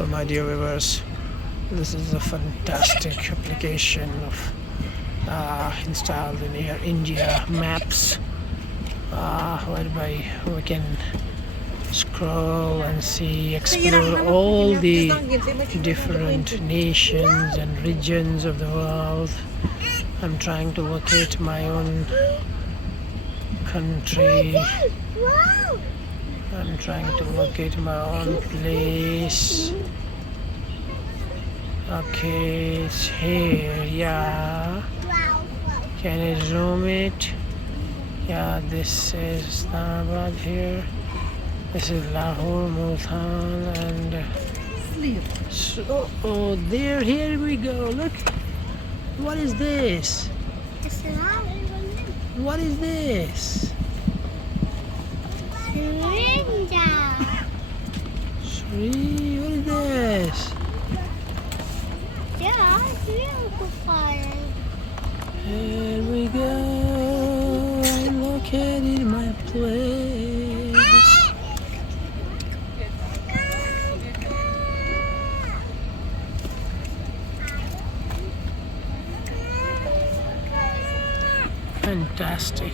So my dear viewers, this is a fantastic application of installed in Air India maps, whereby we can scroll and see, explore all the different nations and regions of the world. I'm trying to locate my own country. I'm trying to locate my own place. Okay, it's here. Yeah. Can I zoom it? Yeah, this is Islamabad here. This is Lahore, Multan, and so, oh, there, here we go. Look, what is this? What is this? Sri, what is this? Yeah, it's beautiful fire. Here we go. I located my place. Fantastic.